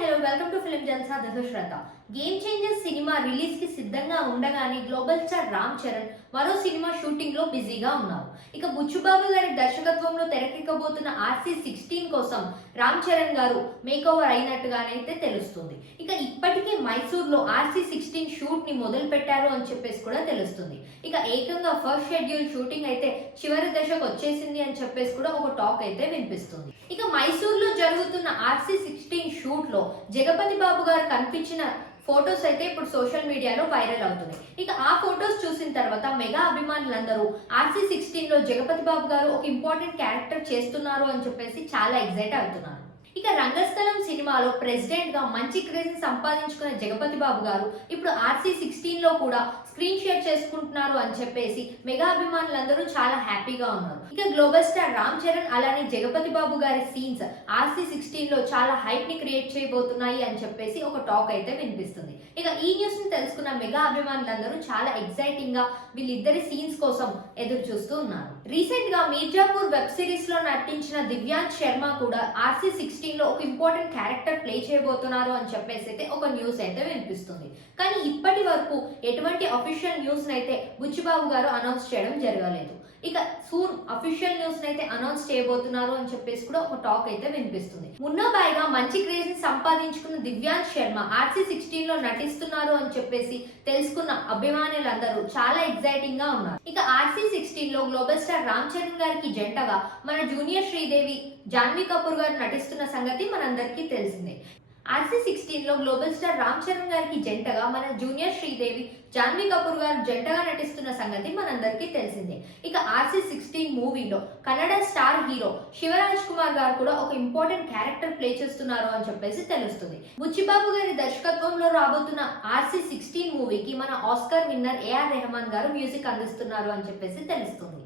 Hello welcome to film Jalsa. This is Shraddha. Game changer cinema release కి సిద్ధంగా ఉండగానే global star Ram Charan మరో cinema shooting లో బిజీగా ఉన్నారు. ఇక బుచ్చుబాబు గారి దర్శకత్వంలో తెరకెక్కబోతున్న RC16 కోసం రామ్ చరణ్ గారు మేకోవర్ అయినట్టుగానైతే తెలుస్తుంది. ఇక ఇప్పటికే మైసూర్ లో RC16 షూట్ ని మొదలు పెట్టారు అని చెప్పేసి కూడా తెలుస్తుంది. ఇక ఏకంగా ఫస్ట్ షెడ్యూల్ షూటింగ్ అయితే చివరి దశకు వచ్చేసింది అని చెప్పేసి కూడా ఒక టాక్ అయితే వినిపిస్తుంది. ఇక మైసూర్ లో జరుగుతున్న RC16 షూట్ లో జగపతి బాబు గారు కనిపించిన ఫొటోస్ అయితే ఇప్పుడు సోషల్ మీడియాలో వైరల్ అవుతున్నాయి. ఇక ఆ ఫొటోస్ చూసిన తర్వాత మెగా అభిమానులందరూ RC16 లో జగపతి బాబు గారు ఒక ఇంపార్టెంట్ క్యారెక్టర్ చేస్తున్నారు అని చెప్పేసి చాలా ఎక్సైట్ అవుతున్నారు. ఇక రంగస్థలం సినిమాలో ప్రెసిడెంట్ గా మంచి క్రేజ్ సంపాదించుకున్న జగపతి బాబు గారు ఇప్పుడు RC16 లో కూడా స్క్రీన్ షేర్ చేసుకుంటున్నారు అని చెప్పేసి మెగా అభిమానులందరూ చాలా హ్యాపీగా ఉన్నారు. ఇక గ్లోబల్ స్టార్ రామ్ చరణ్ అలానే జగపతి బాబు గారి సీన్స్ RC16 లో చాలా హైప్ ని క్రియేట్ చేయబోతున్నాయి అని చెప్పేసి ఒక టాక్ అయితే వినిపిస్తుంది. ఇక ఈ న్యూస్ ని తెలుసుకున్న మెగా అభిమానులందరూ చాలా ఎక్సైటింగ్ గా వీళ్ళిద్దరి సీన్స్ కోసం ఎదురు చూస్తూ ఉన్నారు. రీసెంట్ గా మీర్జాపూర్ వెబ్ సిరీస్ లో నటించిన దివ్యాంశ్ శర్మ కూడా RC16 లో ఒక ఇంపార్టెంట్ క్యారెక్టర్ ప్లే చేయబోతున్నారు అని చెప్పేసి అయితే ఒక న్యూస్ అయితే వినిపిస్తుంది. కానీ ఇప్పటి వరకు ఎటువంటి అఫీషియల్ న్యూస్ అయితే బుచ్చిబాబు గారు అనౌన్స్ చేయడం జరగలేదు. ఇక సూన్ అఫీషియల్ న్యూస్ అయితే అనౌన్స్ చేయబోతున్నారు అని చెప్పేసి కూడా ఒక టాక్ అయితే వినిపిస్తుంది. మున్నోబాయిగా మంచి క్రేజ్ ని సంపాదించుకున్న దివ్యాంశ్ శర్మ RC16 లో నటిస్తున్నారు అని చెప్పేసి తెలుసుకున్న అభిమానులందరూ చాలా ఎక్సైటింగ్ గా ఉన్నారు. ఇక RC16 లో గ్లోబల్ స్టార్ రామ్ చరణ్ గారికి జంటగా మన జూనియర్ శ్రీదేవి, జాన్వీ కపూర్ గారు నటిస్తున్న సంగతి మనందరికీ తెలిసిందే. RC16 లో గ్లోబల్ స్టార్ రామ్ చరణ్ గారికి జంటగా మన జూనియర్ శ్రీదేవి, జాన్వీ కపూర్ గారు జంటగా నటిస్తున్న సంగతి మనందరికీ తెలిసిందే. ఇక RC16 మూవీలో కన్నడ స్టార్ హీరో శివరాజ్ కుమార్ గారు కూడా ఒక ఇంపార్టెంట్ క్యారెక్టర్ ప్లే చేస్తున్నారు అని చెప్పేసి తెలుస్తుంది. బుచ్చిబాబు గారి దర్శకత్వంలో రాబోతున్న RC16 మూవీకి మన ఆస్కార్ విన్నర్ AR రెహమాన్ గారు మ్యూజిక్ అందిస్తున్నారు అని చెప్పేసి తెలుస్తుంది.